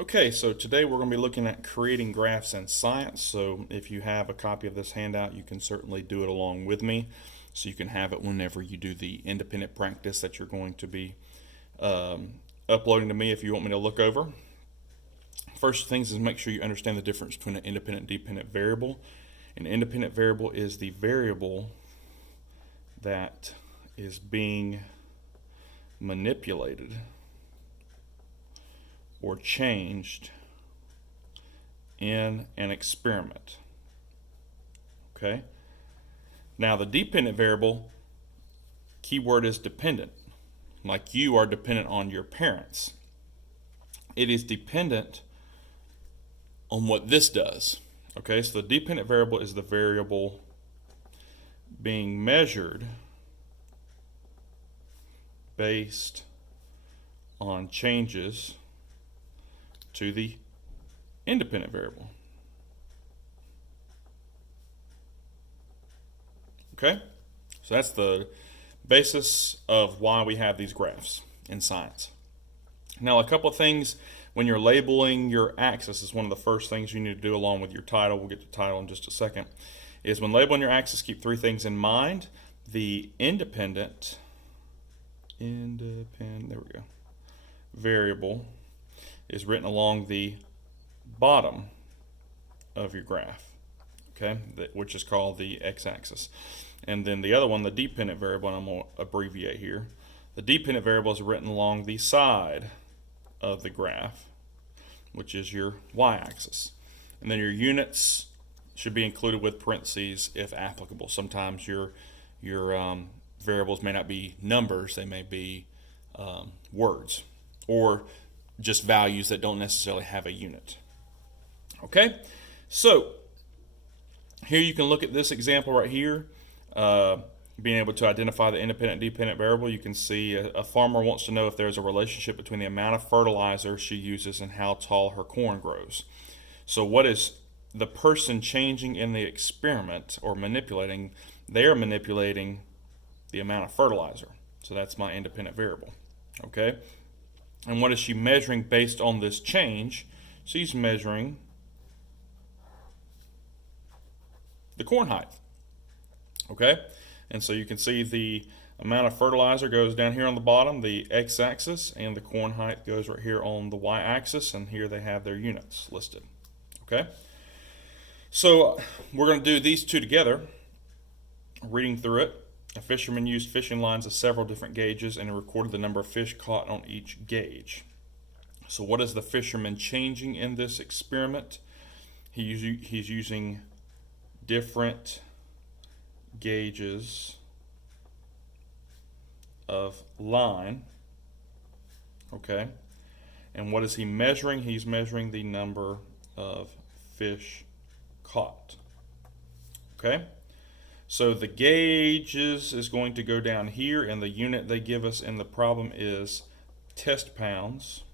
Okay, so today we're going to be looking at creating graphs in science. So if you have a copy of this handout, you can certainly do it along with me. So you can have it whenever you do the independent practice that you're going to be uploading to me if you want me to look over. First things is make sure you understand the difference between an independent and dependent variable. An independent variable is the variable that is being manipulated or changed in an experiment. Okay? Now the dependent variable, keyword is dependent. Like you are dependent on your parents. It is dependent on what this does. Okay, so the dependent variable is the variable being measured based on changes to the independent variable. Okay, so that's the basis of why we have these graphs in science. Now, a couple of things when you're labeling your axis is one of the first things you need to do along with your title. We'll get to title in just a second. Is when labeling your axis, keep three things in mind. The independent there we go, variable is written along the bottom of your graph, okay, which is called the x-axis. And then the other one, the dependent variable, and I'm going to abbreviate here. The dependent variable is written along the side of the graph, which is your y-axis. And then your units should be included with parentheses if applicable. Sometimes your variables may not be numbers, they may be words or just values that don't necessarily have a unit. Okay, so here you can look at this example right here, being able to identify the independent and dependent variable. You can see a farmer wants to know if there's a relationship between the amount of fertilizer she uses and how tall her corn grows. So what is the person changing in the experiment or manipulating? They're manipulating the amount of fertilizer. So that's my independent variable. Okay, and what is she measuring based on this change? She's measuring the corn height. Okay, and so you can see the amount of fertilizer goes down here on the bottom, the x-axis, and the corn height goes right here on the y-axis, and here they have their units listed. Okay, so we're going to do these two together. Reading through it, a fisherman used fishing lines of several different gauges and recorded the number of fish caught on each gauge. So what is the fisherman changing in this experiment? He's using different gauges of line. Okay, and what is he measuring? He's measuring the number of fish caught. Okay, so the gauges is going to go down here, and the unit they give us in the problem is test pounds.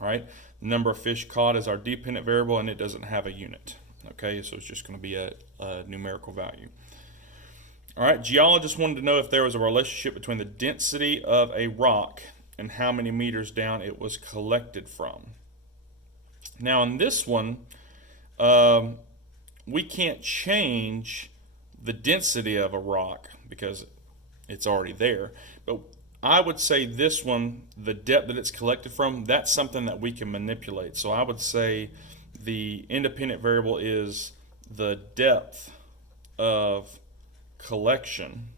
All right, the number of fish caught is our dependent variable, and it doesn't have a unit. Okay, so it's just going to be a numerical value. All right, geologists wanted to know if there was a relationship between the density of a rock and how many meters down it was collected from. Now in this one, we can't change the density of a rock because it's already there. But I would say this one, the depth that it's collected from, that's something that we can manipulate. So I would say the independent variable is the depth of collection,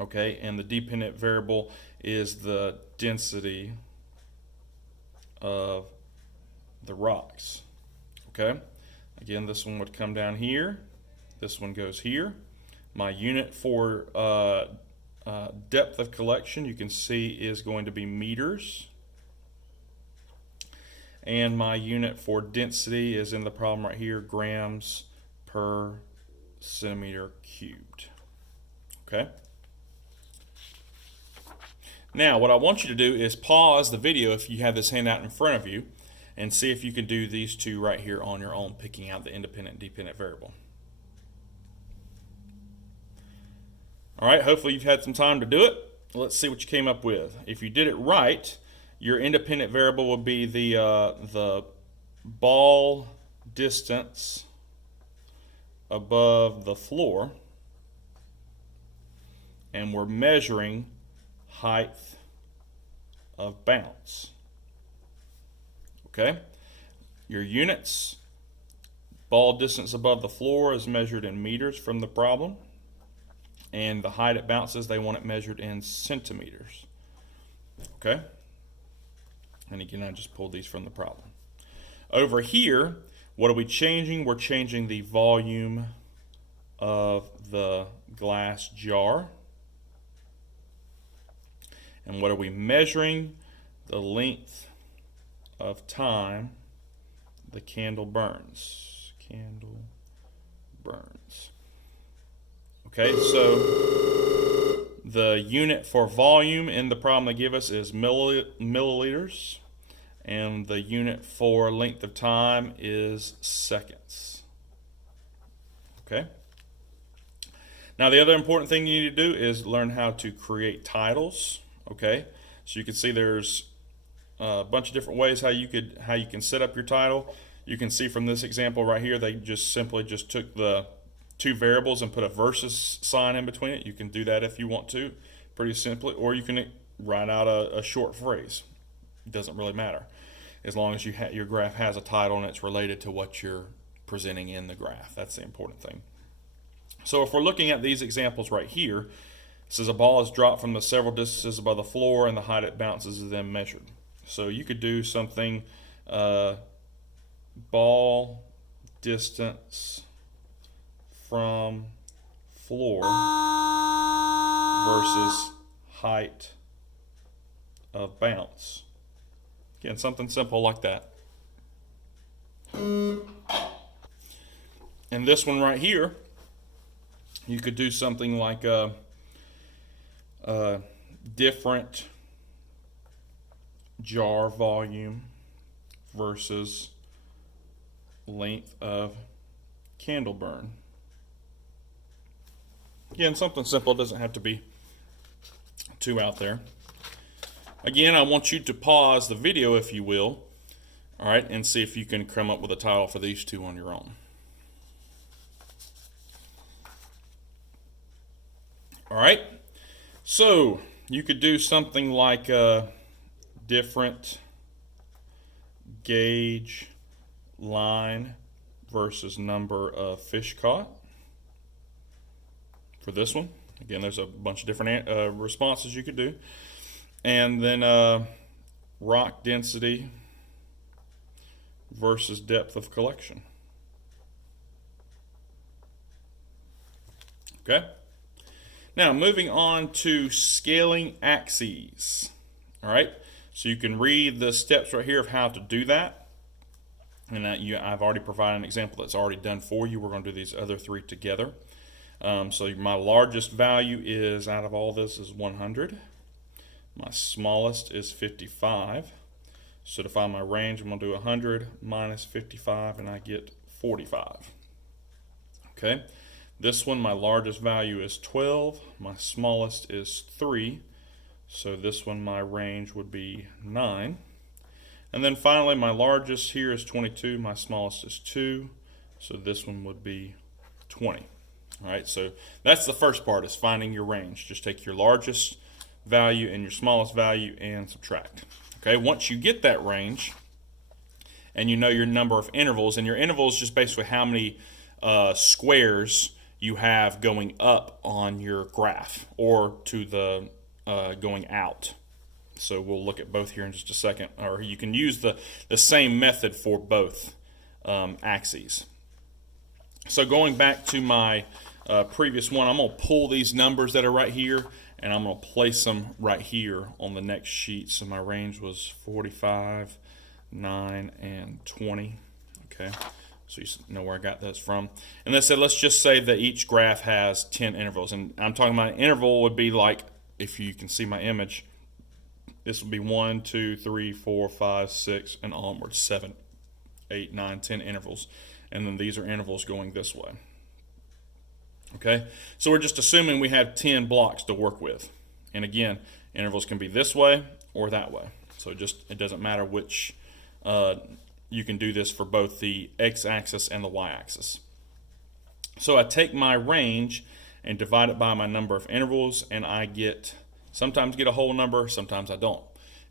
okay, and the dependent variable is the density of the rocks. Okay, again, this one would come down here, this one goes here. My unit for depth of collection, you can see, is going to be meters, and my unit for density is in the problem right here, grams per centimeter cubed. Okay, now what I want you to do is pause the video if you have this handout in front of you and see if you can do these two right here on your own, picking out the independent and dependent variable. All right, hopefully you've had some time to do it. Let's see what you came up with. If you did it right, Your independent variable would be the ball distance above the floor, and we're measuring height of bounce. Okay? Your units, ball distance above the floor is measured in meters from the problem, and the height it bounces, they want it measured in centimeters. Okay? And again, I just pulled these from the problem. Over here, what are we changing? We're changing the volume of the glass jar. And what are we measuring? The length of time the candle burns. Candle burns. Okay, so the unit for volume in the problem they give us is milliliters, and the unit for length of time is seconds. Okay. Now the other important thing you need to do is learn how to create titles. Okay, so you can see there's a bunch of different ways how you can set up your title. You can see from this example right here, they just simply took the two variables and put a versus sign in between it. You can do that if you want to, pretty simply, or you can write out a short phrase. It doesn't really matter, as long as your graph has a title and it's related to what you're presenting in the graph. That's the important thing. So if we're looking at these examples right here, it says a ball is dropped from the several distances above the floor and the height it bounces is then measured. So you could do something, ball distance from floor versus height of bounce. Again, something simple like that. And this one right here, you could do something like a different jar volume versus length of candle burn. Again, something simple. It doesn't have to be too out there. Again, I want you to pause the video, if you will, all right, and see if you can come up with a title for these two on your own. All right, so you could do something like a different gauge line versus number of fish caught. For this one, again, there's a bunch of different responses you could do. And then rock density versus depth of collection. Okay? Now, moving on to scaling axes. All right? So you can read the steps right here of how to do that. And I've already provided an example that's already done for you. We're going to do these other three together. So my largest value is, out of all this, is 100. My smallest is 55. So to find my range, I'm going to do 100 minus 55, and I get 45. Okay. This one, my largest value is 12. My smallest is 3. So this one, my range would be 9. And then finally, my largest here is 22. My smallest is 2. So this one would be 20. All right, so that's the first part, is finding your range. Just take your largest value and your smallest value and subtract. Okay, once you get that range and you know your number of intervals, and your interval is just basically how many squares you have going up on your graph or to the going out. So we'll look at both here in just a second, or you can use the same method for both axes. So going back to my previous one, I'm going to pull these numbers that are right here, and I'm going to place them right here on the next sheet. So my range was 45, 9, and 20. Okay, so you know where I got this from. And they said, let's just say that each graph has 10 intervals. And I'm talking about an interval would be like, if you can see my image, this would be 1, 2, 3, 4, 5, 6, and onward, 7, 8, 9, 10 intervals. And then these are intervals going this way. Okay, so we're just assuming we have 10 blocks to work with. And again, intervals can be this way or that way. So it doesn't matter which, you can do this for both the x-axis and the y-axis. So I take my range and divide it by my number of intervals, and I sometimes get a whole number, sometimes I don't.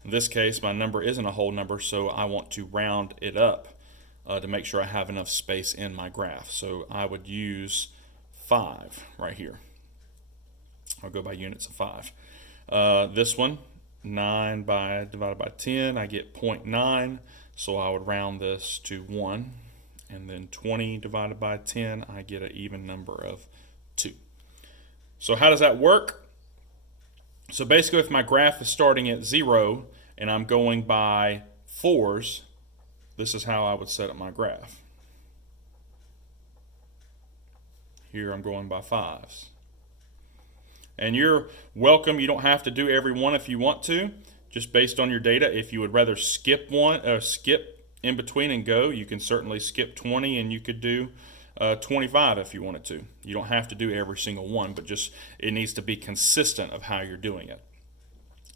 In this case, my number isn't a whole number, so I want to round it up to make sure I have enough space in my graph. So I would use 5 right here. I'll go by units of 5. This one, 9 divided by 10, I get 0.9, so I would round this to 1. And then 20 divided by 10, I get an even number of 2. So how does that work? So basically, if my graph is starting at 0 and I'm going by 4s, this is how I would set up my graph. Here I'm going by 5s. And you're welcome. You don't have to do every one if you want to, just based on your data. If you would rather skip in between and go, you can certainly skip 20, and you could do 25 if you wanted to. You don't have to do every single one, but just it needs to be consistent of how you're doing it.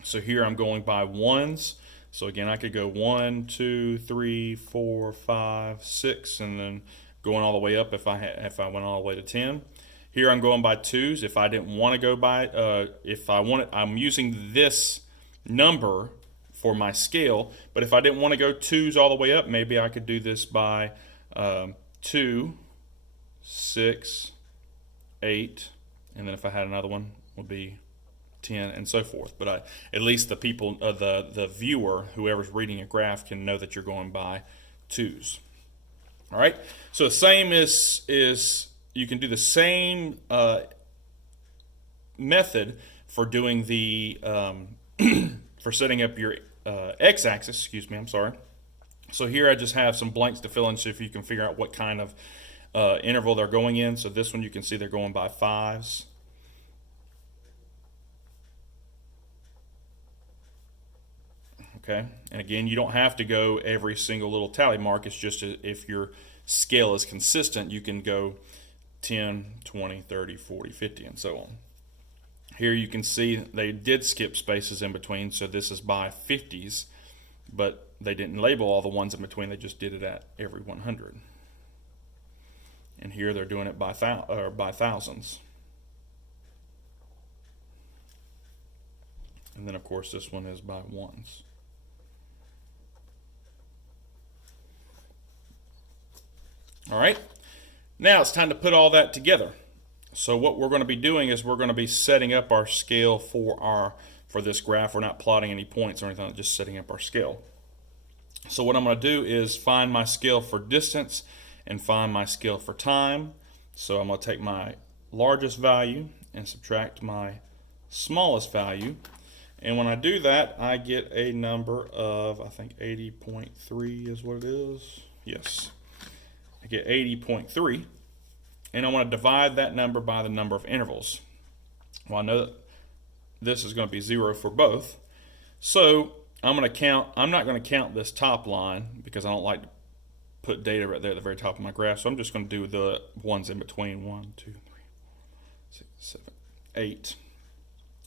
So here I'm going by 1s. So again, I could go 1, 2, 3, 4, 5, 6, and then going all the way up if I went all the way to 10. Here I'm going by 2s. If I didn't want to go by, I'm using this number for my scale, but if I didn't want to go 2s all the way up, maybe I could do this by 2, 6, 8, and then if I had another one, would be 10, and so forth. But at least the people, the viewer, whoever's reading a graph, can know that you're going by 2s. All right. So the same is you can do the same method for doing the for setting up your x-axis. Excuse me. I'm sorry. So here I just have some blanks to fill in, so if you can figure out what kind of interval they're going in. So this one you can see they're going by 5s. Okay, and again, you don't have to go every single little tally mark. It's just if your scale is consistent, you can go 10, 20, 30, 40, 50, and so on. Here you can see they did skip spaces in between, so this is by 50s, but they didn't label all the ones in between. They just did it at every 100. And here they're doing it by thousands. And then, of course, this one is by 1s. All right, now it's time to put all that together. So what we're going to be doing is we're going to be setting up our scale for this graph. We're not plotting any points or anything, just setting up our scale. So what I'm going to do is find my scale for distance and find my scale for time. So I'm going to take my largest value and subtract my smallest value. And when I do that, I get a number of, I think 80.3 is what it is. Yes. I get 80.3, and I want to divide that number by the number of intervals. Well, I know that this is going to be 0 for both, so I'm not going to count this top line because I don't like to put data right there at the very top of my graph, so I'm just going to do the ones in between. 1, 2, 3, 6, 7, 8.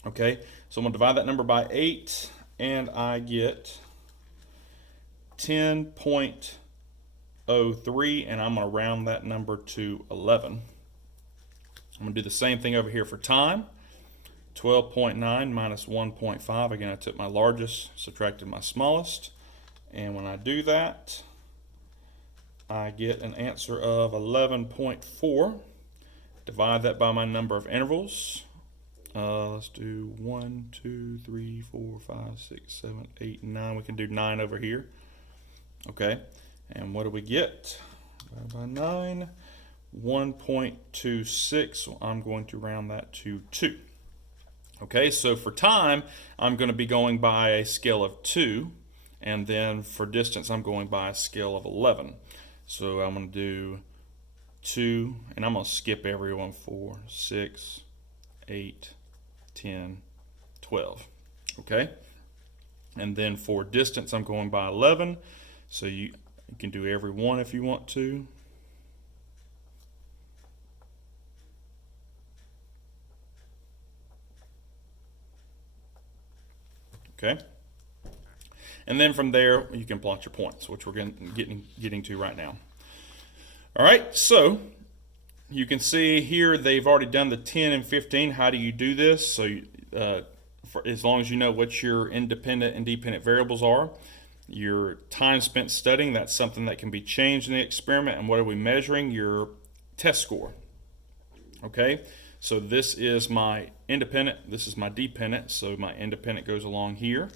Okay, so I'm going to divide that number by 8, and I get 10.03, and I'm going to round that number to 11. I'm going to do the same thing over here for time. 12.9 minus 1.5. Again, I took my largest, subtracted my smallest, and when I do that, I get an answer of 11.4. Divide that by my number of intervals. Let's do 1, 2, 3, 4, 5, 6, 7, 8, 9. We can do 9 over here. Okay. And what do we get? By 9, 1.26. So I'm going to round that to 2. Okay, so for time, I'm going to be going by a scale of 2. And then for distance, I'm going by a scale of 11. So I'm going to do 2, and I'm going to skip everyone. 4, 6, 8, 10, 12. Okay? And then for distance, I'm going by 11. So you can do every one if you want to. Okay. And then from there, you can plot your points, which we're getting to right now. All right, so you can see here they've already done the 10 and 15. How do you do this? So as long as you know what your independent and dependent variables are, your time spent studying, that's something that can be changed in the experiment. And what are we measuring? Your test score. Okay, so this is my independent, this is my dependent, so my independent goes along here.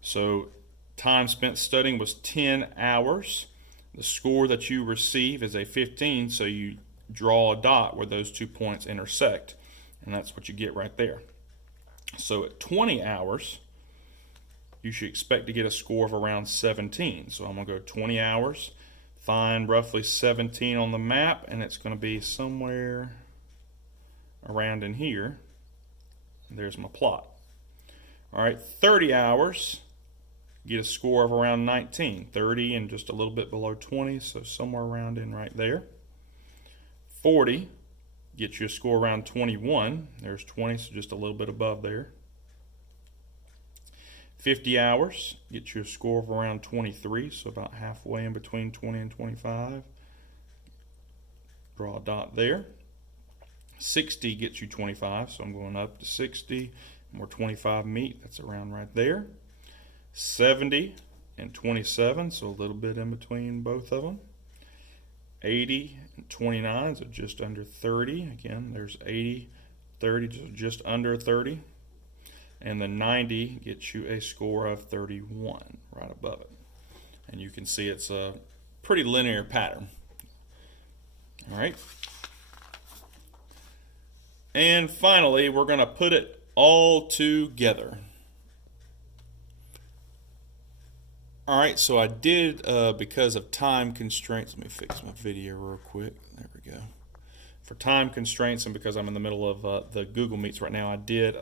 So time spent studying was 10 hours. The score that you receive is a 15, so you draw a dot where those 2 points intersect, and that's what you get right there. So at 20 hours, you should expect to get a score of around 17. So I'm going to go 20 hours, find roughly 17 on the map, and it's going to be somewhere around in here. There's my plot. All right, 30 hours, get a score of around 19. 30 and just a little bit below 20, so somewhere around in right there. 40 gets you a score around 21. There's 20, so just a little bit above there. 50 hours gets you a score of around 23, so about halfway in between 20 and 25. Draw a dot there. 60 gets you 25, so I'm going up to 60, and where 25 meet, that's around right there. 70 and 27, so a little bit in between both of them. 80 and 29, so just under 30. Again, there's 80, 30, so just under 30. And the 90 gets you a score of 31 right above it. And you can see it's a pretty linear pattern. All right. And finally, we're going to put it all together. All right, so I did, because of time constraints, let me fix my video real quick. There we go. For time constraints and because I'm in the middle of the Google Meets right now, I did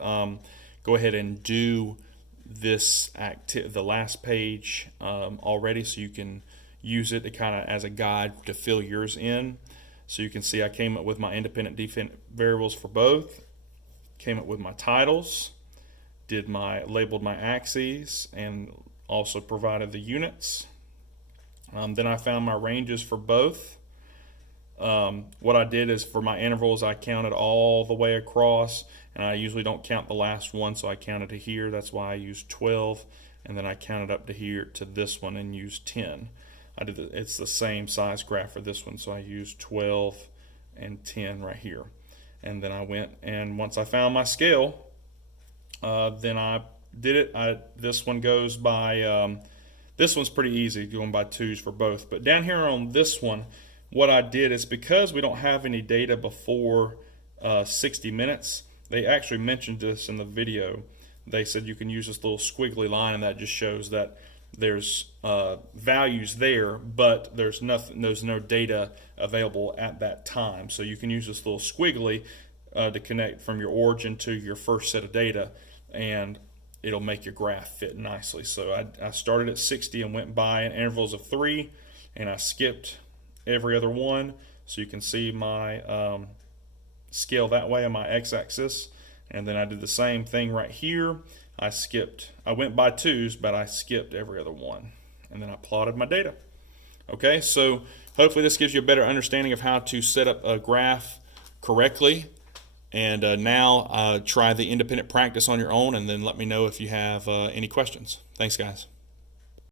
go ahead and do this the last page already, so you can use it to kind of as a guide to fill yours in. So you can see I came up with my independent dependent variables for both, came up with my titles, labeled my axes, and also provided the units. Then I found my ranges for both. What I did is for my intervals, I counted all the way across, and I usually don't count the last one, so I counted to here. That's why I used 12, and then I counted up to here to this one and used 10. It's the same size graph for this one, so I used 12 and 10 right here. And then I went, and once I found my scale, then I did it. This one goes by, this one's pretty easy, going by 2s for both. But down here on this one, what I did is because we don't have any data before 60 minutes, they actually mentioned this in the video. They said you can use this little squiggly line, and that just shows that there's values there, but there's no data available at that time. So you can use this little squiggly to connect from your origin to your first set of data, and it'll make your graph fit nicely. So I started at 60 and went by in intervals of 3, and I skipped every other one, so you can see my scale that way on my x-axis. And then I did the same thing right here. I went by 2s, but I skipped every other one, and then I plotted my data. Okay, so hopefully this gives you a better understanding of how to set up a graph correctly. And now try the independent practice on your own, and then let me know if you have any questions. Thanks, guys.